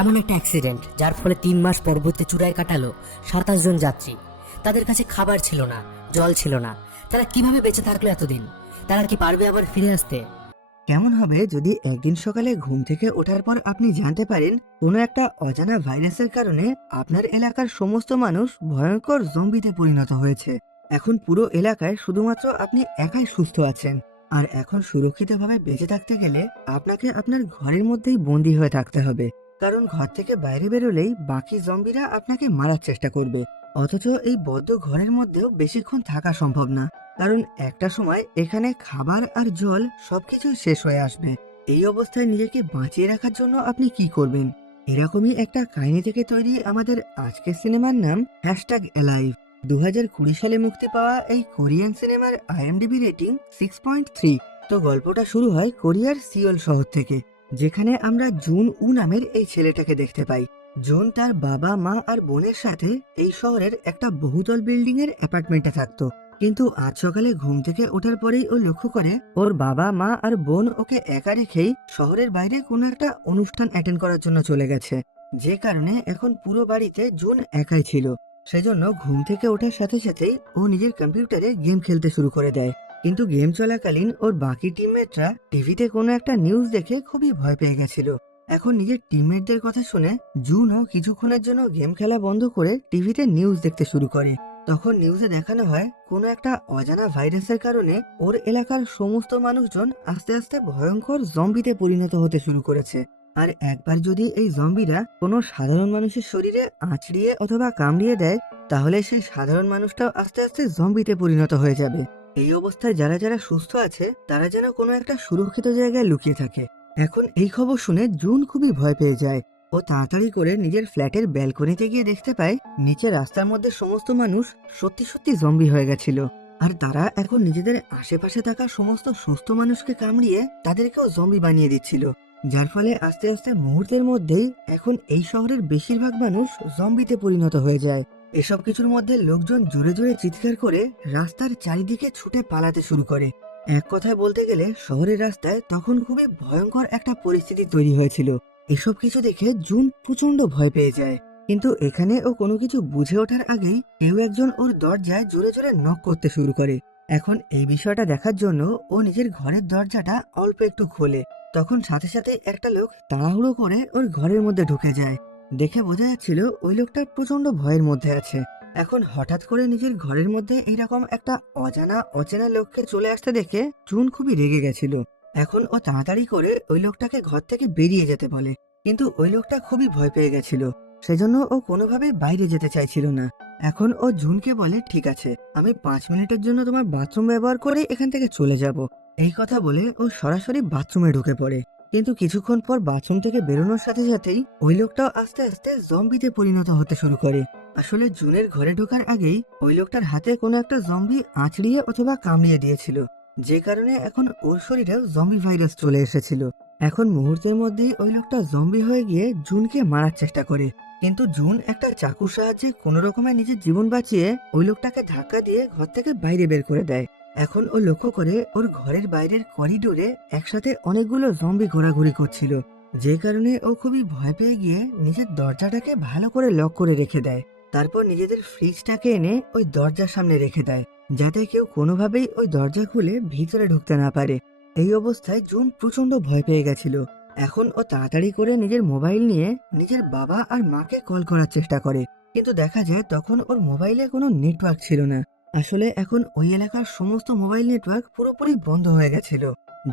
এমন একটা অ্যাক্সিডেন্ট যার ফলে 3 মাস পর্বতে চূড়ায় কাটালো 27 জন যাত্রী। তাদের কাছে খাবার ছিল না, জল ছিল না। তারা কিভাবে বেঁচে থাকলো এতদিন? তারা কি পারবে আবার ফিরে আসতে? কেমন হবে যদি একদিন সকালে ঘুম থেকে ওঠার পর আপনি জানতে পারেন কোনো একটা অজানা ভাইরাসের কারণে আপনার এলাকার সমস্ত মানুষ ভয়ঙ্কর জম্বিতে পরিণত হয়েছে। এখন পুরো এলাকায় শুধুমাত্র আপনি একাই সুস্থ আছেন। আর এখন সুরক্ষিতভাবে বেঁচে থাকতে গেলে আপনাকে আপনার ঘরের মধ্যেই বন্দী হয়ে থাকতে হবে, কারণ ঘর থেকে বাইরে বেরোলেই বাকি জম্বিরা আপনাকে মারার চেষ্টা করবে। অথচ এই বদ্ধ ঘরের মধ্যেও বেশিক্ষণ থাকা সম্ভব না, কারণ একটা সময় এখানে খাবার আর জল সবকিছু শেষ হয়ে আসবে। এই অবস্থায় নিজেকে বাঁচিয়ে রাখার জন্য আপনি কি করবেন? এরকমই একটা কাহিনী থেকে তৈরি আমাদের আজকের সিনেমার নাম #অ্যালাইভ। 2020 সালে মুক্তি পাওয়া এই কোরিয়ান সিনেমার IMDb রেটিং 6.3। তো গল্পটা শুরু হয় কোরিয়ার সিওল শহর থেকে, যেখানে আমরা জুন উ নামের এই ছেলেটাকে দেখতে পাই। জুন তার বাবা মা আর বোনের সাথে এই শহরের একটা বহুতল বিল্ডিং এর অ্যাপার্টমেন্টে থাকতো। কিন্তু আজ সকালে ঘুম থেকে ওঠার পরেই ও লক্ষ্য করে ওর বাবা মা আর বোন ওকে একা রেখেই শহরের বাইরে কোনো একটা অনুষ্ঠান অ্যাটেন্ড করার জন্য চলে গেছে। যে কারণে এখন পুরো বাড়িতে জুন একাই ছিল। সেজন্য ঘুম থেকে ওঠার সাথে সাথেই ও নিজের কম্পিউটারে গেম খেলতে শুরু করে দেয়। কিন্তু গেম চলাকালীন ওর বাকি টিমমেটরা টিভিতে কোনো একটা নিউজ দেখে খুবই ভয় পেয়ে গেছিল। এখন নিজের টিমমেটদের কথা শুনে জুনও কিছুক্ষণের জন্য গেম খেলা বন্ধ করে টিভিতে নিউজ দেখতে শুরু করে। তখন নিউজে দেখানো হয় কোনো একটা অজানা ভাইরাসের কারণে ওর এলাকার সমস্ত মানুষজন আস্তে আস্তে ভয়ঙ্কর জম্বিতে পরিণত হতে শুরু করেছে। আর একবার যদি এই জম্বিরা কোনো সাধারণ মানুষের শরীরে আঁচড়িয়ে অথবা কামড়িয়ে দেয়, তাহলে সেই সাধারণ মানুষটাও আস্তে আস্তে জম্বিতে পরিণত হয়ে যাবে। এই অবস্থায় যারা যারা সুস্থ আছে তারা যেন কোনো একটা সুরক্ষিত জায়গায় লুকিয়ে থাকে। এখন এই খবর শুনে জুন খুবই ভয় পেয়ে যায়। ও তাড়াতাড়ি করে নিজের ফ্ল্যাটের ব্যালকনিতে গিয়ে দেখতে পায় নিচে রাস্তার মধ্যে সমস্ত মানুষ সত্যি সত্যি জম্বি হয়ে গেছিল। আর তারা এখন নিজেদের আশেপাশে থাকা সমস্ত সুস্থ মানুষকে কামড়িয়ে তাদেরকেও জম্বি বানিয়ে দিচ্ছিল। যার ফলে আস্তে আস্তে মুহূর্তের মধ্যেই এখন এই শহরের বেশিরভাগ মানুষ জম্বিতে পরিণত হয়ে যায়। এসব কিছুর মধ্যে লোকজন জোরে জোরে চিৎকার করে রাস্তার চারিদিকে ছুটে পালাতে শুরু করে। এক কথায় বলতে গেলে শহরের রাস্তায় তখন খুবই ভয়ঙ্কর একটা পরিস্থিতি তৈরি হয়েছিল। এসব কিছু দেখে জুন প্রচন্ড ভয় পেয়ে যায়। কিন্তু এখানে ও কোনো কিছু বুঝে ওঠার আগেই কেউ একজন ওর দরজায় জোরে জোরে নক করতে শুরু করে। এখন এই বিষয়টা দেখার জন্য ও নিজের ঘরের দরজাটা অল্প একটু খোলে। তখন সাথে সাথে একটা লোক তাড়াহুড়ো করে ওর ঘরের মধ্যে ঢুকে যায়। দেখে বোঝা যাচ্ছিল ওই লোকটা প্রচন্ড ভয়ের মধ্যে আছে। এখন হঠাৎ করে নিজের ঘরের মধ্যে এইরকম একটা অচেনা লোককে চলে আসতে দেখে জুন খুবই রেগে গেছিল। এখন ও তাড়াতাড়ি করে ওই লোকটাকে ঘর থেকে বেরিয়ে যেতে বলে, কিন্তু ওই লোকটা খুবই ভয় পেয়ে গেছিল। সেজন্য ও কোনোভাবেই বাইরে যেতে চাইছিল না। এখন ও জুনকে বলে, ঠিক আছে, আমি 5 মিনিটের জন্য তোমার বাথরুম ব্যবহার করে এখান থেকে চলে যাব। এই কথা বলে ও সরাসরি বাথরুমে ঢুকে পড়ে। কিন্তু কিছুক্ষণ পর বাথরুম থেকে বেরোনোর সাথে সাথেই ওই লোকটাও আস্তে আস্তে জম্বিতে পরিণত হতে শুরু করে। আসলে জুনের ঘরে ঢোকার আগেই ওই লোকটার হাতে কোনো একটা জম্বি আঁচড়িয়ে অথবা কামড়িয়ে দিয়েছিল, যে কারণে এখন ওর শরীরেও জম্বি ভাইরাস চলে এসেছিল। এখন মুহূর্তের মধ্যেই ওই লোকটা জম্বি হয়ে গিয়ে জুনকে মারার চেষ্টা করে। কিন্তু জুন একটা চাকুর সাহায্যে কোনো রকমে নিজের জীবন বাঁচিয়ে ওই লোকটাকে ধাক্কা দিয়ে ঘর থেকে বাইরে বের করে দেয়। এখন ও লক্ষ্য করে ওর ঘরের বাইরের করিডোরে একসাথে অনেকগুলো জম্বি ঘোরাঘুরি করছিল, যে কারণে ও খুবই ভয় পেয়ে গিয়ে নিজের দরজাটাকে ভালো করে লক করে রেখে দেয়। তারপর নিজেদের ফ্রিজটাকে এনে ওই দরজার সামনে রেখে দেয়, যাতে কেউ কোনোভাবেই ওই দরজা খুলে ভিতরে ঢুকতে না পারে। এই অবস্থায় জুন প্রচন্ড ভয় পেয়ে গেছিল। এখন ও তাড়াতাড়ি করে নিজের মোবাইল নিয়ে নিজের বাবা আর মাকে কল করার চেষ্টা করে, কিন্তু দেখা যায় তখন ওর মোবাইলে কোনো নেটওয়ার্ক ছিল না। আসলে এখন ওই এলাকার সমস্ত মোবাইল নেটওয়ার্ক পুরোপুরি বন্ধ হয়ে গেছিল,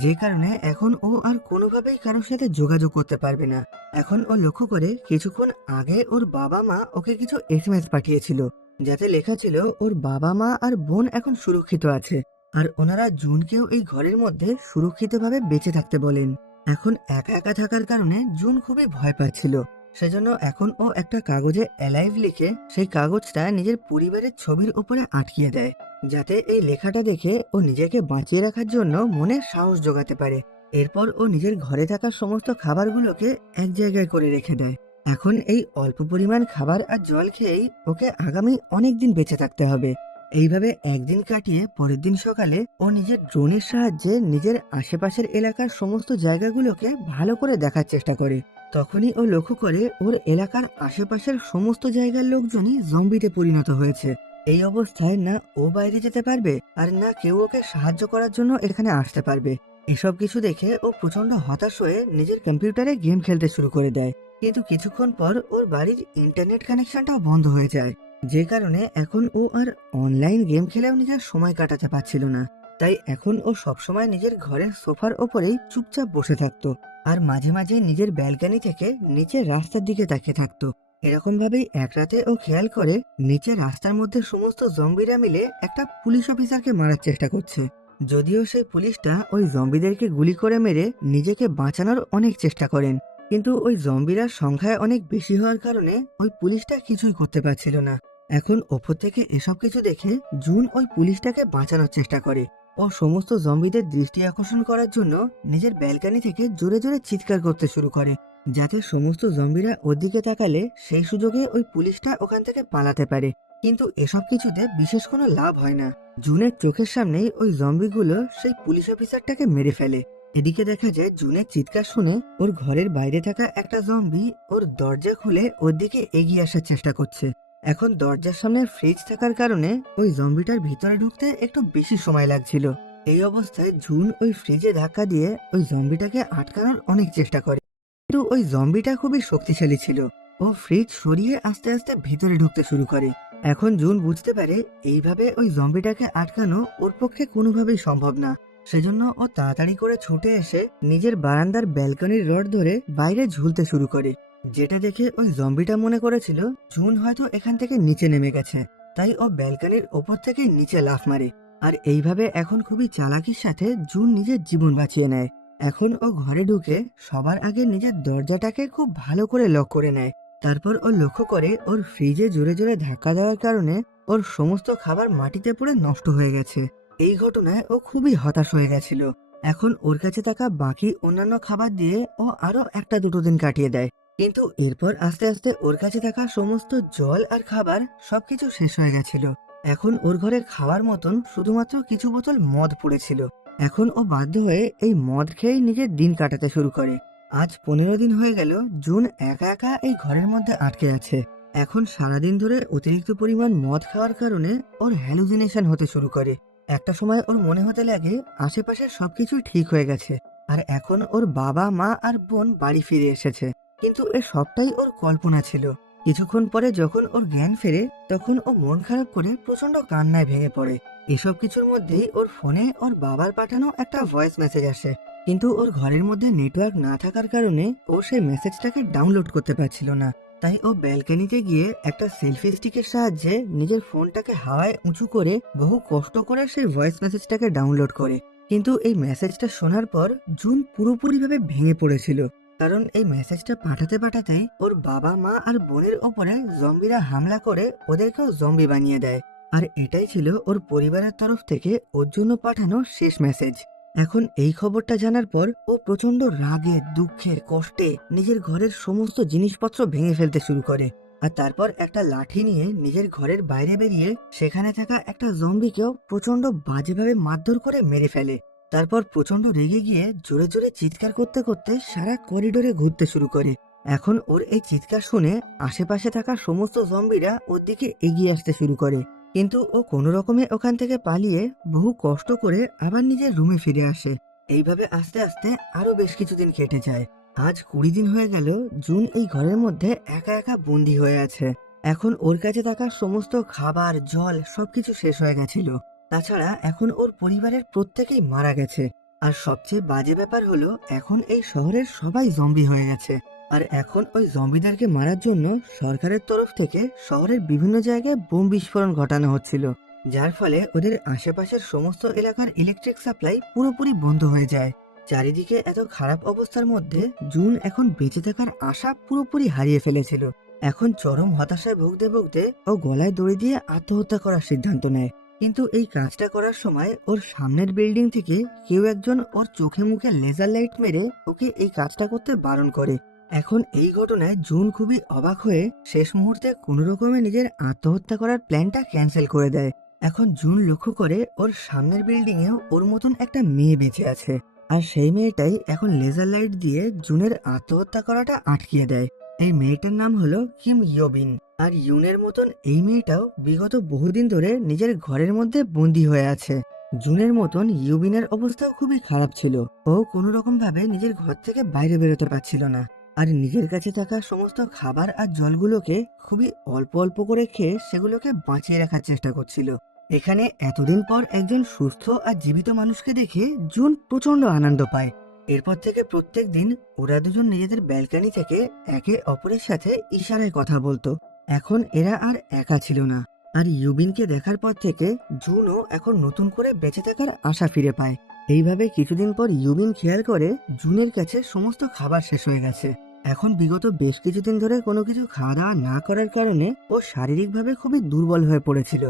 যে কারণে এখন ও আর কোনোভাবেই কারোর সাথে যোগাযোগ করতে পারবে না। এখন ও লক্ষ্য করে কিছুক্ষণ আগে ওর বাবা মা ওকে কিছু এসএমএস পাঠিয়েছিল, যাতে লেখা ছিল ওর বাবা মা আর বোন এখন সুরক্ষিত আছে, আর ওনারা জুনকেও এই ঘরের মধ্যে সুরক্ষিতভাবে বেঁচে থাকতে বলেন। এখন একা একা থাকার কারণে জুন খুবই ভয় পাচ্ছিল। সেজন্য এখন ও একটা কাগজে অ্যালাইভ লিখে সেই কাগজটা নিজের পরিবারের ছবির উপরে আটকিয়ে দেয়, যাতে এই লেখাটা দেখে ও নিজেকে বাঁচিয়ে রাখার জন্য মনে সাহস জোগাতে পারে। এরপর ও নিজের ঘরে থাকা সমস্ত খাবারগুলোকে এক জায়গায় করে রেখে দেয়। এখন এই অল্প পরিমাণ খাবার আর জল খেয়েই ওকে আগামী অনেক দিন বেঁচে থাকতে হবে। এইভাবে একদিন কাটিয়ে পরের দিন সকালে ও নিজের ড্রোনের সাহায্যে নিজের আশেপাশের এলাকার সমস্ত জায়গাগুলোকে ভালো করে দেখার চেষ্টা করে। তখনই ও লক্ষ্য করে ওর এলাকার আশেপাশের সমস্ত জায়গার লোকজনই জম্বিতে পরিণত হয়েছে। এই অবস্থায় না ও বাইরে যেতে পারবে আর না কেউ ওকে সাহায্য করার জন্য এখানে আসতে পারবে। এসব কিছু দেখে ও প্রচন্ড হতাশ হয়ে নিজের কম্পিউটারে গেম খেলতে শুরু করে দেয়। কিন্তু কিছুক্ষণ পর ওর বাড়ির ইন্টারনেট কানেকশনটাও বন্ধ হয়ে যায়, যে কারণে এখন ও আর অনলাইন গেম খেলেও নিজের সময় কাটাতে পারছিল না। তাই এখন ও সবসময় নিজের ঘরের সোফার ওপরেই চুপচাপ বসে থাকতো আর মাঝে মাঝে নিজের ব্যালকনি থেকে নিচের রাস্তার দিকে তাকিয়ে থাকতো। এরকম ভাবেই এক রাতে ও খেয়াল করে নিচে রাস্তার মধ্যে সমস্ত জম্বিরা মিলে একটা পুলিশ অফিসারকে মারার চেষ্টা করছে। যদিও সেই পুলিশটা ওই জম্বিদেরকে গুলি করে মেরে নিজেকে বাঁচানোর অনেক চেষ্টা করেন, কিন্তু ওই জম্বিরা সংখ্যায় অনেক বেশি হওয়ার কারণে ওই পুলিশটা কিছুই করতে পারছিল না। এখন ওপর থেকে এসব কিছু দেখে জুন ওই পুলিশটাকে বাঁচানোর চেষ্টা করে। ও সমস্ত জম্বিদের দৃষ্টি আকর্ষণ করার জন্য নিজের ব্যালকনি থেকে জোরে জোরে চিৎকার করতে শুরু করে, যাতে সমস্ত জম্বিরা ওর দিকে তাকালে সেই সুযোগে ওই পুলিশটা ওখান থেকে পালাতে পারে। কিন্তু এসব কিছুতে বিশেষ কোনো লাভ হয় না। জুনের চোখের সামনেই ওই জম্বিগুলো সেই পুলিশ অফিসারটাকে মেরে ফেলে। এদিকে দেখা যায় জুনের চিৎকার শুনে ওর ঘরের বাইরে থাকা একটা জম্বি ওর দরজা খুলে ওর দিকে এগিয়ে আসার চেষ্টা করছে। এখন দরজার সামনে ফ্রিজ থাকার কারণে ওই জম্বিটার ভিতরে ঢুকতে একটু বেশি সময় লাগছিল। এই অবস্থায় জুন ওই ফ্রিজে ধাক্কা দিয়ে ওই জম্বিটাকে আটকানোর অনেক চেষ্টা করে, কিন্তু ওই জম্বিটা খুবই শক্তিশালী ছিল। ও ফ্রিজ সরিয়ে আস্তে আস্তে ভিতরে ঢুকতে শুরু করে। এখন জুন বুঝতে পারে এইভাবে ওই জম্বিটাকে আটকানো ওর পক্ষে কোনোভাবেই সম্ভব না। সেজন্য ও তাড়াতাড়ি করে ছুটে এসে নিজের বারান্দার ব্যালকনির রড ধরে বাইরে ঝুলতে শুরু করে, যেটা দেখে ওই জম্বিটা মনে করেছিল জুন হয়তো এখান থেকে নিচে নেমে গেছে। তাই ও ব্যালকনির ওপর থেকে নিচে লাফ মারে। আর এইভাবে এখন খুবই চালাকির সাথে জুন নিজের জীবন বাঁচিয়ে নেয়। এখন ও ঘরে ঢুকে সবার আগে নিজের দরজাটাকে খুব ভালো করে লক করে নেয়। তারপর ও লক্ষ্য করে ওর ফ্রিজে জোরে জোরে ধাক্কা দেওয়ার কারণে ওর সমস্ত খাবার মাটিতে পড়ে নষ্ট হয়ে গেছে। এই ঘটনায় ও খুবই হতাশ হয়ে গেছিল। এখন ওর কাছে থাকা বাকি অন্যান্য খাবার দিয়ে ও আরো একটা দুটো দিন কাটিয়ে দেয়। কিন্তু এরপর আস্তে আস্তে ওর কাছে থাকা সমস্ত জল আর খাবার সবকিছু শেষ হয়ে গেছিল। এখন ওর ঘরে খাওয়ার মতন শুধুমাত্র কিছু বোতল মদ পড়েছিল। এখন ও বাধ্য হয়ে এই মদ খেয়েই নিজের দিন কাটাতে শুরু করে। আজ 15 দিন হয়ে গেল জুন একা একা এই ঘরের মধ্যে আটকে আছে। এখন সারাদিন ধরে অতিরিক্ত পরিমাণ মদ খাওয়ার কারণে ওর হ্যালুসিনেশন হতে শুরু করে। একটা সময় ওর মনে হতে লাগে আশেপাশের সবকিছুই ঠিক হয়ে গেছে আর এখন ওর বাবা মা আর বোন বাড়ি ফিরে এসেছে, কিন্তু এ সবটাই ওর কল্পনা ছিল। কিছুক্ষণ পরে যখন ওর জ্ঞান ফেরে তখন ও মন খারাপ করে প্রচন্ড কান্নায় ভেঙে পড়ে। এসব কিছুর মধ্যেই ওর ফোনে ওর বাবার পাঠানো একটা ভয়েস মেসেজ আসে, কিন্তু ওর ঘরের মধ্যে নেটওয়ার্ক না থাকার কারণে ও সেই মেসেজটাকে ডাউনলোড করতে পারছিল না। তাই ও ব্যালকনিতে গিয়ে একটা সেলফি স্টিকের সাহায্যে নিজের ফোনটাকে হাওয়ায় উঁচু করে বহু কষ্ট করে সেই ভয়েস মেসেজটাকে ডাউনলোড করে। কিন্তু এই মেসেজটা শোনার পর জুন পুরোপুরিভাবে ভেঙে পড়েছিল, কারণ এই মেসেজটা পাঠাতে পাঠাতেই ওর বাবা মা আর বোনের ওপরে জম্বিরা হামলা করে ওদেরকেও জম্বি বানিয়ে দেয়। আর এটাই ছিল ওর পরিবারের তরফ থেকে ওর জন্য পাঠানো শেষ মেসেজ। এখন এই খবরটা জানার পর ও প্রচন্ড রাগে দুঃখে কষ্টে নিজের ঘরের সমস্ত জিনিসপত্র ভেঙে ফেলতে শুরু করে। আর তারপর একটা লাঠি নিয়ে নিজের ঘরের বাইরে বেরিয়ে সেখানে থাকা একটা জম্বিকেও প্রচন্ড বাজেভাবে মারধর করে মেরে ফেলে। তারপর প্রচন্ড রেগে গিয়ে জোরে জোরে চিৎকার করতে করতে সারা করিডোরে ঘুরতে শুরু করে। এখন ওর এই চিৎকার শুনে আশেপাশে থাকা সমস্ত জম্বিরা ওর দিকে এগিয়ে আসতে শুরু করে, কিন্তু ও কোনো রকমে ওখান থেকে পালিয়ে বহু কষ্ট করে আবার নিজের রুমে ফিরে আসে। এইভাবে আস্তে আস্তে আরো বেশ কিছুদিন কেটে যায়। আজ 20 দিন হয়ে গেল জুন এই ঘরের মধ্যে একা একা বন্দি হয়ে আছে। এখন ওর কাছে থাকা সমস্ত খাবার জল সবকিছু শেষ হয়ে গেছিল। তাছাড়া এখন ওর পরিবারের প্রত্যেকেই মারা গেছে। আর সবচেয়ে বাজে ব্যাপার হলো এখন এই শহরের সবাই জম্বি হয়ে গেছে। আর এখন ওই জম্বিদেরকে মারার জন্য সরকারের তরফ থেকে শহরের বিভিন্ন জায়গায় বোম বিস্ফোরণ ঘটানো হচ্ছিল, যার ফলে ওদের আশেপাশের সমস্ত এলাকার ইলেকট্রিক সাপ্লাই পুরোপুরি বন্ধ হয়ে যায়। চারিদিকে এত খারাপ অবস্থার মধ্যে জুন এখন বেঁচে থাকার আশা পুরোপুরি হারিয়ে ফেলেছিল। এখন চরম হতাশায় ভুগতে ভুগতে ও গলায় দড়ি দিয়ে আত্মহত্যা করার সিদ্ধান্ত নেয়। কিন্তু এই কাজটা করার সময় ওর সামনের বিল্ডিং থেকে কেউ একজন ওর চোখে মুখে লেজার লাইট মেরে ওকে এই কাজটা করতে বারণ করে। এখন এই ঘটনায় জুন খুবই অবাক হয়ে শেষ মুহূর্তে কোনো রকমে নিজের আত্মহত্যা করার প্ল্যানটা ক্যান্সেল করে দেয়। এখন জুন লক্ষ্য করে ওর সামনের বিল্ডিং এও ওর মতন একটা মেয়ে বেঁচে আছে, আর সেই মেয়েটাই এখন লেজার লাইট দিয়ে জুনের আত্মহত্যা করাটা আটকিয়ে দেয়। এই মেয়েটার নাম হলো কিম ইয়োবিন। আর ইউনের মতন এই মেয়েটাও বিগত বহুদিন ধরে নিজের ঘরের মধ্যে বন্দী হয়ে আছে। জুনের মতন ইউবিনের অবস্থাও খুবই খারাপ ছিল। ও কোনো রকম ভাবে নিজের ঘর থেকে বাইরে বেরোতে পারছিল না, আর নিজের কাছে থাকা সমস্ত খাবার আর জলগুলোকে খুবই অল্প অল্প করে খেয়ে সেগুলোকে বাঁচিয়ে রাখার চেষ্টা করছিল। এখানে এতদিন পর একজন সুস্থ আর জীবিত মানুষকে দেখে জুন প্রচন্ড আনন্দ পায়। এরপর থেকে প্রত্যেক দিন ওরা দুজন নিজেদের ব্যালকনি থেকে একে অপরের সাথে ইশারায় কথা বলতো। এখন এরা আর একা ছিল না, আর ইউবিনকে দেখার পর থেকে জুনও এখন নতুন করে বেঁচে থাকার আশা ফিরে পায়। এইভাবে কিছুদিন পর ইউবিন খেয়াল করে জুনের কাছে সমস্ত খাবার শেষ হয়ে গেছে। এখন বিগত বেশ কিছুদিন ধরে কোনো কিছু খাওয়া দাওয়া না করার কারণে ও শারীরিকভাবে খুবই দুর্বল হয়ে পড়েছিল,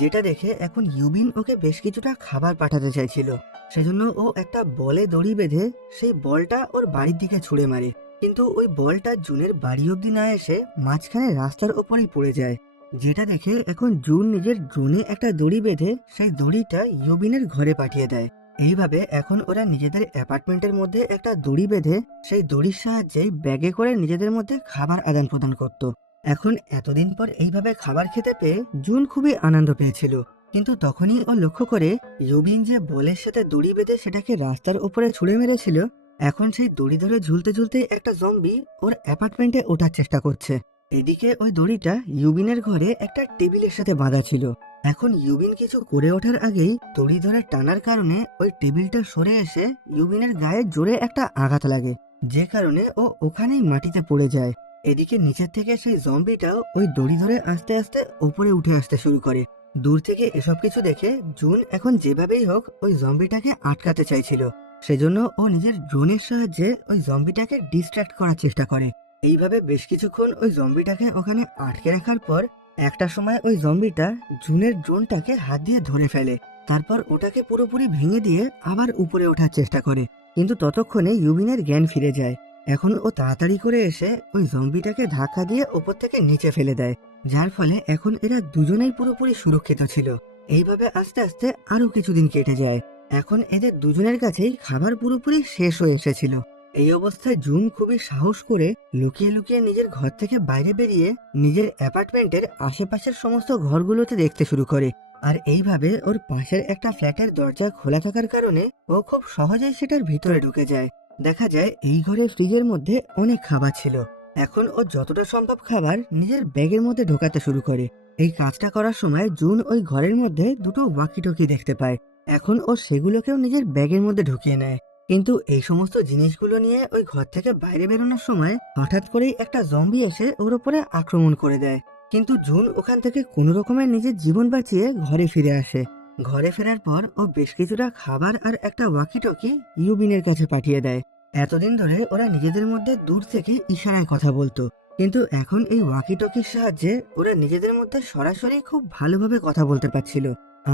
যেটা দেখে এখন ইউবিন ওকে বেশ কিছুটা খাবার পাঠাতে চাইছিল। সেজন্য ও একটা বলে দড়ি বেঁধে সেই বলটা ওর বাড়ির দিকে ছুঁড়ে মারে, কিন্তু ওই বলটা জুনের বাড়ি অব্দি না এসে মাঝখানে রাস্তার ওপরেই পড়ে যায়, যেটা দেখে এখন জুন নিজের ড্রোনে একটা দড়ি বেঁধে সেই দড়িটা ইউবিনের ঘরে পাঠিয়ে দেয়। এইভাবে এখন ওরা নিজেদের অ্যাপার্টমেন্টের মধ্যে একটা দড়ি বেঁধে সেই দড়ির সাহায্যে ব্যাগে করে নিজেদের মধ্যে খাবার আদান প্রদান করত। এখন এতদিন পর এইভাবে খাবার খেতে পেয়ে জুন খুবই আনন্দ পেয়েছিল, কিন্তু তখনই ও লক্ষ্য করে ইউবিন যে বলের সাথে দড়ি বেঁধে সেটাকে রাস্তার উপরে ছুঁড়ে মেরেছিল, এখন সেই দড়ি ধরে ঝুলতে ঝুলতে একটা জম্বি ওর অ্যাপার্টমেন্টে ওঠার চেষ্টা করছে। এদিকে ওই দড়িটা ইউবিনের ঘরে একটা টেবিলের সাথে বাঁধা ছিল। এখন ইউবিন কিছু করে ওঠার আগেই দড়ি ধরে টানার কারণে ওই টেবিলটা সরে এসে ইউবিনের গায়ে জোরে একটা আঘাত লাগে, যে কারণে ও ওখানেই মাটিতে পড়ে যায়। এদিকে নিচের থেকে সেই জম্বিটাও ওই দড়ি ধরে আস্তে আস্তে ওপরে উঠে আসতে শুরু করে। দূর থেকে এসব কিছু দেখে জুন এখন যেভাবেই হোক ওই জম্বিটাকে আটকাতে চাইছিল, সেজন্য ও নিজের ড্রোনের সাহায্যে ওই জম্বিটাকে ডিস্ট্র্যাক্ট করার চেষ্টা করে। এইভাবে বেশ কিছুক্ষণ ওই জম্বিটাকে ওখানে আটকে রাখার পর একটা সময় ওই জম্বিটা জুনের ড্রোনটাকে হাত দিয়ে ধরে ফেলে, তারপর ওটাকে পুরোপুরি ভেঙে দিয়ে আবার উপরে ওঠার চেষ্টা করে, কিন্তু ততক্ষণে ইউবিনের জ্ঞান ফিরে যায়। এখন ও তাড়াতাড়ি করে এসে ওই জম্বিটাকে ধাক্কা দিয়ে ওপর থেকে নিচে ফেলে দেয়, যার ফলে এখন এরা দুজনেই পুরোপুরি সুরক্ষিত ছিল। এইভাবে আস্তে আস্তে আরো কিছুদিন কেটে যায়। এখন এদের দুজনের কাছেই খাবার পুরোপুরি শেষ হয়ে এসেছিল। এই অবস্থায় জুন খুবই সাহস করে লুকিয়ে লুকিয়ে নিজের ঘর থেকে বাইরে বেরিয়ে নিজের অ্যাপার্টমেন্টের আশেপাশের সমস্ত ঘরগুলোতে দেখতে শুরু করে। আর এইভাবে ওর পাশের একটা ফ্ল্যাটের দরজা খোলা থাকার কারণে ও খুব সহজেই সেটার ভিতরে ঢুকে যায়। দেখা যায় এই ঘরের ফ্রিজের মধ্যে অনেক খাবার ছিল। এখন ও যতটা সম্ভব খাবার নিজের ব্যাগের মধ্যে ঢোকাতে শুরু করে। এই কাজটা করার সময় জুন ওই ঘরের মধ্যে দুটো ওয়াকিটকি দেখতে পায়। এখন ও সেগুলোকেও নিজের ব্যাগের মধ্যে ঢুকিয়ে নেয়, কিন্তু এই সমস্ত জিনিসগুলো নিয়ে ওই ঘর থেকে বাইরে বেরোনোর সময় হঠাৎ করেই একটা জম্বি এসে ওর উপরে আক্রমণ করে দেয়। কিন্তু জুন ওখান থেকে কোনো রকমের নিজের জীবন বাঁচিয়ে ঘরে ফিরে আসে। ঘরে ফেরার পর ও বেশ কিছুটা খাবার আর একটা ওয়াকিটকি ইউবিনের কাছে পাঠিয়ে দেয়। এতদিন ধরে ওরা নিজেদের মধ্যে দূর থেকে ইশারায় কথা বলতো, কিন্তু এখন এই ওয়াকিটকির সাহায্যে ওরা নিজেদের মধ্যে সরাসরি খুব ভালোভাবে কথা বলতে পারছিল।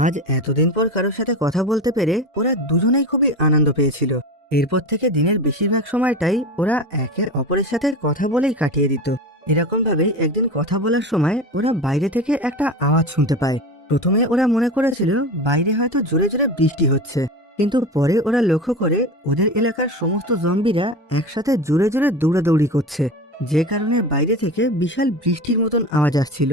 আজ এতদিন পর কারোর সাথে কথা বলতে পেরে ওরা দুজনেই খুবই আনন্দ পেয়েছিল। এরপর থেকে দিনের বেশিরভাগ সময়টাই ওরা একে অপরের সাথে কথা বলেই কাটিয়ে দিত। এরকম ভাবেই একদিন কথা বলার সময় ওরা বাইরে থেকে একটা আওয়াজ শুনতে পায়। প্রথমে ওরা মনে করেছিল বাইরে হয়তো জোরে জোরে বৃষ্টি হচ্ছে, কিন্তু পরে ওরা লক্ষ্য করে ওদের এলাকার সমস্ত জম্বিরা একসাথে জোরে জোরে দৌড়াদৌড়ি করছে, যে কারণে বাইরে থেকে বিশাল বৃষ্টির মতন আওয়াজ আসছিল।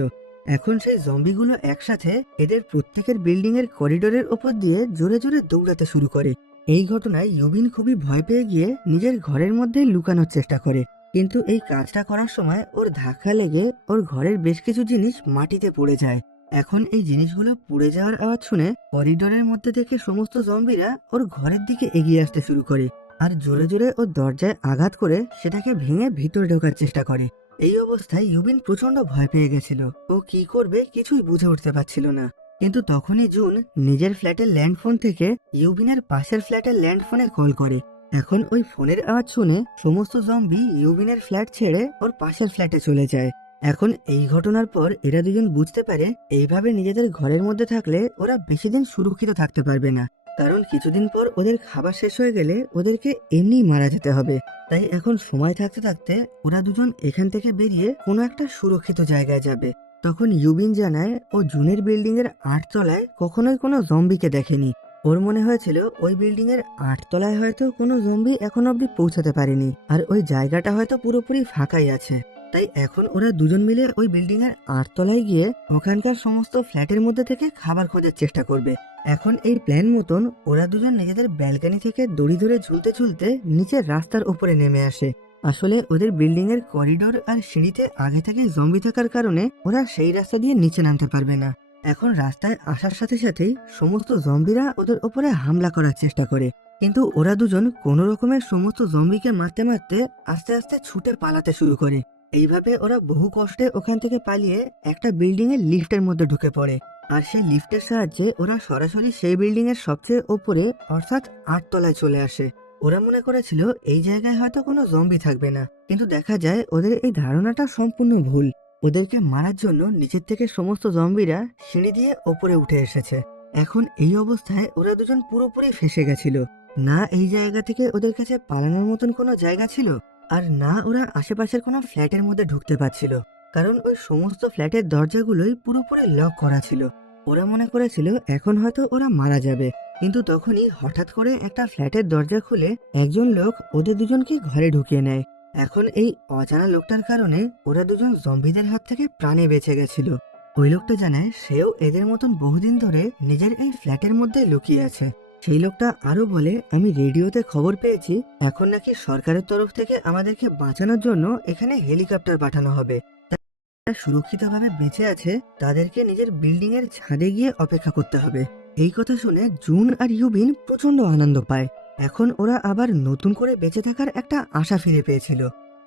এখন সেই জম্বিগুলো একসাথে এদের প্রত্যেকের বিল্ডিং এর করিডোরের ওপর দিয়ে জোরে জোরে দৌড়াতে শুরু করে। এই ঘটনায় ইউবিন খুবই ভয় পেয়ে গিয়ে নিজের ঘরের মধ্যে লুকানোর চেষ্টা করে, কিন্তু এই কাজটা করার সময় ওর ধাক্কা লেগে ওর ঘরের বেশ কিছু জিনিস মাটিতে পড়ে যায়। এখন এই জিনিসগুলো পুড়ে যাওয়ার আওয়াজ শুনে করিডোরের মধ্যে থেকে সমস্ত জম্বিরা ওর ঘরের দিকে এগিয়ে আসতে শুরু করে, আর জোরে জোরে ওর দরজায় আঘাত করে সেটাকে ভেঙে ভিতরে ঢোকার চেষ্টা করে। এই অবস্থায় ইউবিন প্রচন্ড ভয় পেয়ে গেছিল। ও কি করবে কিছুই বুঝে উঠতে পারছিল না। কিন্তু তখনই জুন নিজের ফ্ল্যাটের ল্যান্ডফোন থেকে ইউবিনের পাশের ফ্ল্যাটের ল্যান্ডফোনে কল করে। এখন ওই ফোনের আওয়াজ শুনে সমস্ত জম্বি ইউবিনের ফ্ল্যাট ছেড়ে ওর পাশের ফ্ল্যাটে চলে যায়। এখন এই ঘটনার পর এরা দুজন বুঝতে পারে এইভাবে নিজেদের ঘরের মধ্যে থাকলে ওরা বেশি দিন সুরক্ষিত থাকতে পারবে না, কারণ কিছুদিন পর ওদের খাবার শেষ হয়ে গেলে ওদেরকে এমনি মারা যেতে হবে। তাই এখন সময় থাকতে থাকতে ওরা দুজন এখান থেকে বেরিয়ে কোনো একটা সুরক্ষিত জায়গায় যাবে। তখন ইউবিন জানায় ও জুনের বিল্ডিং এর 8 তলায় কখনোই কোনো জম্বিকে দেখেনি। ওর মনে হয়েছিল ওই বিল্ডিং এর 8 তলায় হয়তো কোনো জম্বি এখন অবধি পৌঁছাতে পারেনি, আর ওই জায়গাটা হয়তো পুরোপুরি ফাঁকাই আছে। তাই এখন ওরা দুজন মিলে ওই বিল্ডিং এর 8 তলায় গিয়ে ওখানকার সমস্ত ফ্ল্যাটের মধ্যে থেকে খাবার খোঁজার চেষ্টা করবে। এখন এই প্ল্যান মতন ওরা দুজন নিজেদের ব্যালকনি থেকে দড়ি ধরে ঝুলতে ঝুলতে নিচের রাস্তার উপরে নেমে আসে। আসলে ওদের বিল্ডিং এর করিডোর আর সিঁড়িতে আগে থেকে জম্বি থাকার কারণে ওরা সেই রাস্তা দিয়ে নিচে নামতে পারবে না। এখন রাস্তায় আসার সাথে সাথেই সমস্ত জম্বিরা ওদের উপরে হামলা করার চেষ্টা করে, কিন্তু ওরা দুজন কোনো রকমের সমস্ত জম্বিকে মারতে মারতে আস্তে আস্তে ছুটে পালাতে শুরু করে। এইভাবে ওরা বহু কষ্টে ওখান থেকে পালিয়ে একটা বিল্ডিং এর লিফটের মধ্যে ঢুকে পড়ে, আর সেই লিফটের সাহায্যে ওরা সরাসরি সেই বিল্ডিং এর সবচেয়ে ওপরে অর্থাৎ 8 তলায় চলে আসে। ওরা মনে করেছিল এই জায়গায় হয়তো কোনো জম্বি থাকবে না, কিন্তু দেখা যায় ওদের এই ধারণাটা সম্পূর্ণ ভুল। ওদেরকে মারার জন্য নিচের থেকে সমস্ত জম্বিরা সিঁড়ি দিয়ে ওপরে উঠে এসেছে। এখন এই অবস্থায় ওরা দুজন পুরোপুরি ফেঁসে গেছিল। না এই জায়গা থেকে ওদের কাছে পালানোর মতন কোনো জায়গা ছিল, আর না ওরা আশেপাশের কোনো ফ্ল্যাটের মধ্যে ঢুকতে পারছিল, কারণ ওই সমস্ত ফ্ল্যাটের দরজাগুলোই পুরোপুরি লক করা ছিল। ওরা মনে করেছিল এখন হয়তো ওরা মারা যাবে, কিন্তু তখনই হঠাৎ করে একটা ফ্ল্যাটের দরজা খুলে একজন লোক ওদের দুজনকে ঘরে ঢুকিয়ে নেয়। এখন এই অজানা লোকটার কারণে ওরা দুজন জম্বিদের হাত থেকে প্রাণে বেঁচে গেছিল। ওই লোকটা জানায় সেও এদের মতন বহুদিন ধরে নিজের এই ফ্ল্যাটের মধ্যে লুকিয়ে আছে। সেই লোকটা আরো বলে, আমি রেডিওতে খবর পেয়েছি এখন নাকি সরকারের তরফ থেকে আমাদেরকে বাঁচানোর জন্য এখানে হেলিকপ্টার পাঠানো হবে। যারা সুরক্ষিতভাবে বেঁচে আছে তাদেরকে নিজের বিল্ডিং এর ছাদে গিয়ে অপেক্ষা করতে হবে। এই কথা শুনে জুন আর ইউবিন প্রচন্ড আনন্দ পায়। এখন ওরা আবার নতুন করে বেঁচে থাকার একটা আশা ফিরে পেয়েছিল।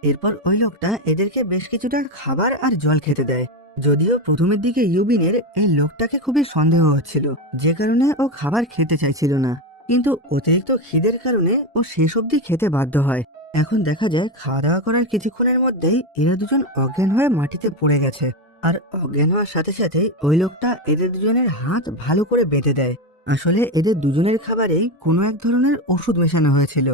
এরপর ওই লোকটা এদেরকে বেশ কিছুটা খাবার আর জল খেতে দেয়। যদিও প্রথমের দিকে ইউবিনের এই লোকটাকে খুবই সন্দেহ হচ্ছিল, যে কারণে ও খাবার খেতে চাইছিল না, কিন্তু অতিরিক্ত খিদের কারণে ও শেষ অবধি খেতে বাধ্য হয়। এখন দেখা যায় খাওয়া দাওয়া করার কিছুক্ষণের মধ্যেই এরা দুজন অজ্ঞান হয়ে মাটিতে পড়ে গেছে, আর অজ্ঞান হওয়ার সাথে সাথেই ওই লোকটা এদের দুজনের হাত ভালো করে বেঁধে দেয়। আসলে এদের দুজনের খাবারেই কোনো এক ধরনের ওষুধ মেশানো হয়েছিল,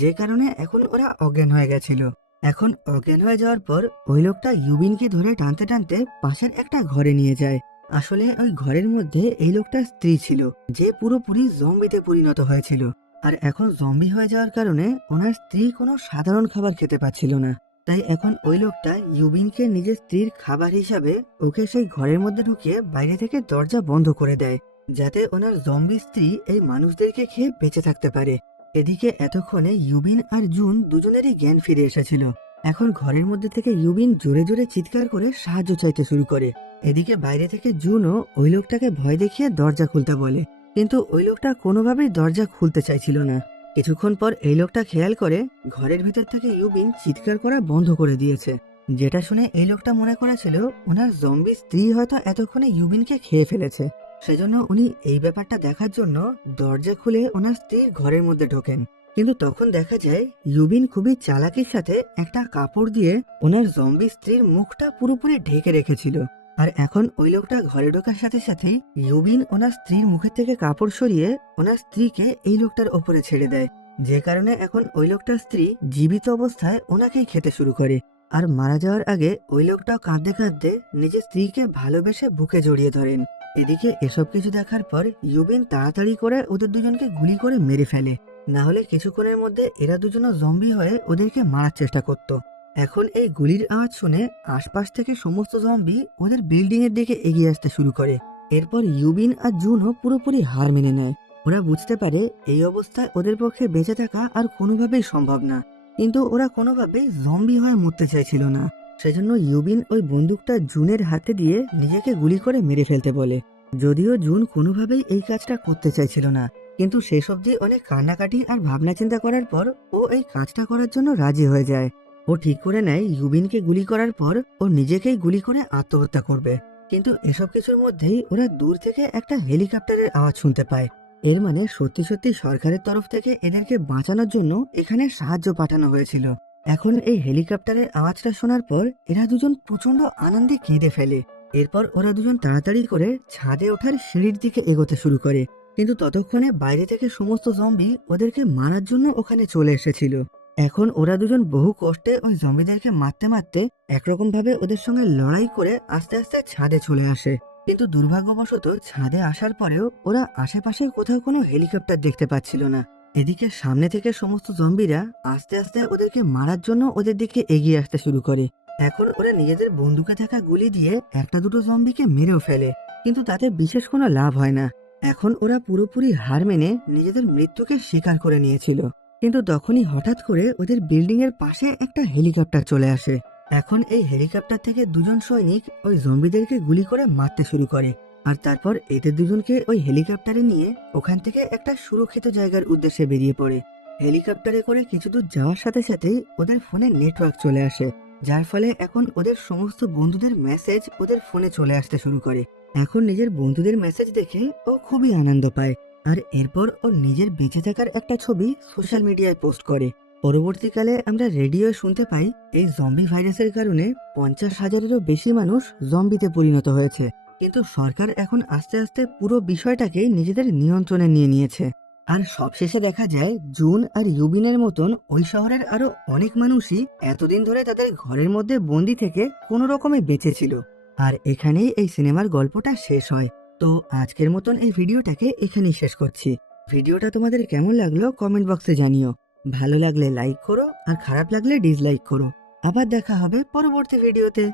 যে কারণে এখন ওরা অজ্ঞান হয়ে গেছিল। এখন অজ্ঞান হয়ে যাওয়ার পর ওই লোকটা ইউবিনকে ধরে টানতে টানতে পাশের একটা ঘরে নিয়ে যায়। আসলে ওই ঘরের মধ্যে এই লোকটার স্ত্রী ছিল, যে পুরোপুরি জম্বিতে পরিণত হয়েছিল, আর এখন জম্বি হয়ে যাওয়ার কারণে ওনার স্ত্রী কোনো সাধারণ খাবার খেতে পাচ্ছিল না। তাই এখন ওই লোকটা ইউবিনকে নিজের স্ত্রীর খাবার হিসাবে ওকে সেই ঘরের মধ্যে ঢুকিয়ে বাইরে থেকে দরজা বন্ধ করে দেয়, যাতে ওনার জম্বি স্ত্রী এই মানুষদেরকে খেয়ে বেঁচে থাকতে পারে। এদিকে এতক্ষণে ইউবিন আর জুন দুজনেরই জ্ঞান ফিরে এসেছিল। এখন ঘরের মধ্যে থেকে ইউবিন জোরে জোরে চিৎকার করে সাহায্য চাইতে শুরু করে। এদিকে বাইরে থেকে জুনও ওই লোকটাকে ভয় দেখিয়ে দরজা খুলতে বলে, কিন্তু ওই লোকটা কোনোভাবেই দরজা খুলতে চাইছিল না। কিছুক্ষণ পর এই লোকটা খেয়াল করে ঘরের ভিতর থেকে ইউবিন চিৎকার করা বন্ধ করে দিয়েছে, যেটা শুনে এই লোকটা মনে করেছিল ওনার জম্বি স্ত্রী হয়তো এতক্ষণে ইউবিনকে খেয়ে ফেলেছে। সেজন্য উনি এই ব্যাপারটা দেখার জন্য দরজা খুলে ওনার স্ত্রীর ঘরের মধ্যে ঢোকেন। কিন্তু তখন দেখা যায় ইউবিন খুবই চালাকির সাথে একটা কাপড় দিয়ে ওনার জম্বি স্ত্রীর মুখটা পুরোপুরি ঢেকে রেখেছিল। আর এখন ওই লোকটা ঘরে ঢোকার সাথে সাথেই ইউবিন ওনার স্ত্রীর মুখের থেকে কাপড় সরিয়ে ওনার স্ত্রীকে এই লোকটার ওপরে ছেড়ে দেয়, যে কারণে এখন ওই লোকটার স্ত্রী জীবিত অবস্থায় ওনাকেই খেতে শুরু করে। আর মারা যাওয়ার আগে ওই লোকটাও কাঁদতে কাঁদতে নিজের স্ত্রীকে ভালোবেসে বুকে জড়িয়ে ধরেন। এদিকে এসব কিছু দেখার পর ইউবিন তাড়াতাড়ি করে ওদের দুজনকে গুলি করে মেরে ফেলে, না হলে কিছুক্ষণের মধ্যে এরা দুজনও জম্বি হয়ে ওদেরকে মারার চেষ্টা করত। এখন এই গুলির আওয়াজ শুনে আশপাশ থেকে সমস্ত জম্বি ওদের বিল্ডিং এর দিকে এগিয়ে আসতে শুরু করে। এরপর ইউবিন আর জুনও পুরোপুরি হার মেনে নেয়। ওরা বুঝতে পারে এই অবস্থায় ওদের পক্ষে বেঁচে থাকা আর কোনোভাবেই সম্ভব না, কিন্তু ওরা কোনোভাবেই জম্বি হয়ে মরতে চাইছিল না। সেজন্য ইউবিন ওই বন্দুকটা জুনের হাতে দিয়ে নিজেকে গুলি করে মেরে ফেলতে বলে। যদিও জুন কোনোভাবেই এই কাজটা করতে চাইছিল না, কিন্তু শেষ অবধি অনেক কান্নাকাটি আর ভাবনা চিন্তা করার পর ও এই কাজটা করার জন্য রাজি হয়ে যায়। ও ঠিক করে নেয় ইউবিনকে গুলি করার পর ও নিজেকেই গুলি করে আত্মহত্যা করবে। কিন্তু এসব কিছুর মধ্যেই ওরা দূর থেকে একটা হেলিকপ্টারের আওয়াজ শুনতে পায়। এর মানে সত্যি সত্যি সরকারের তরফ থেকে এদেরকে বাঁচানোর জন্য এখানে সাহায্য পাঠানো হয়েছিল। এখন এই হেলিকপ্টারের আওয়াজটা শোনার পর এরা দুজন প্রচন্ড আনন্দে কেঁদে ফেলে। এরপর ওরা দুজন তাড়াতাড়ি করে ছাদে ওঠার সিঁড়ির দিকে এগোতে শুরু করে, কিন্তু ততক্ষণে বাইরে থেকে সমস্ত জম্বি ওদেরকে মারার জন্য ওখানে চলে এসেছিল। এখন ওরা দুজন বহু কষ্টে ওই জম্বিদেরকে মারতে মারতে একরকম ভাবে ওদের সঙ্গে লড়াই করে আস্তে আস্তে ছাদে চলে আসে। কিন্তু দুর্ভাগ্যবশত ছাদে আসার পরেও ওরা আশেপাশে কোথাও কোনো হেলিকপ্টার দেখতে পাচ্ছিল না। এদিকে সামনে থেকে সমস্ত জম্বিরা আস্তে আস্তে ওদেরকে মারার জন্য ওদের দিকে এগিয়ে আসতে শুরু করে। এখন ওরা নিজেদের বন্দুকে থাকা গুলি দিয়ে একটা দুটো জম্বিকে মেরেও ফেলে, কিন্তু তাতে বিশেষ কোনো লাভ হয় না। এখন ওরা পুরোপুরি হার মেনে নিজেদের মৃত্যুকে স্বীকার করে নিয়েছিল। কিন্তু তখনই হঠাৎ করে ওদের বিল্ডিং এর পাশে একটা হেলিকপ্টার চলে আসে। এখন এই হেলিকপ্টার থেকে দুজন সৈনিক ওই জম্বিদেরকে গুলি করে মারতে শুরু করে, আর তারপর এদের দুজনকে ওই হেলিকপ্টারে নিয়ে ওখান থেকে একটা সুরক্ষিত জায়গার উদ্দেশ্যে বেরিয়ে পড়ে। হেলিকপ্টারে করে কিছু দূর যাওয়ার সাথে সাথেই ওদের ফোনে নেটওয়ার্ক চলে আসে, যার ফলে এখন ওদের সমস্ত বন্ধুদের মেসেজ ওদের ফোনে চলে আসতে শুরু করে। এখন নিজের বন্ধুদের মেসেজ দেখে ও খুবই আনন্দ পায়, আর এরপর ও নিজের বেঁচে থাকার একটা ছবি সোশ্যাল মিডিয়ায় পোস্ট করে। পরবর্তীকালে আমরা রেডিওয়ে শুনতে পাই এই জম্বি ভাইরাসের কারণে 50,000-এরও বেশি মানুষ জম্বিতে পরিণত হয়েছে। কিন্তু সরকার এখন আস্তে আস্তে পুরো বিষয়টাকে নিজেদের নিয়ন্ত্রণে নিয়ে নিয়েছে। আর সবশেষে দেখা যায় জুন আর ইউবিনের মতন ওই শহরের আরো অনেক মানুষই এতদিন ধরে তাদের ঘরের মধ্যে বন্দি থেকে কোনো রকমে বেঁচে ছিল। আর এখানেই এই সিনেমার গল্পটা শেষ হয়। তো আজকের মতন এই ভিডিওটাকে এখানেই শেষ করছি। ভিডিওটা তোমাদের কেমন লাগলো কমেন্ট বক্সে জানিও। ভালো লাগলে লাইক করো, আর খারাপ লাগলে ডিসলাইক করো। আবার দেখা হবে পরবর্তী ভিডিওতে।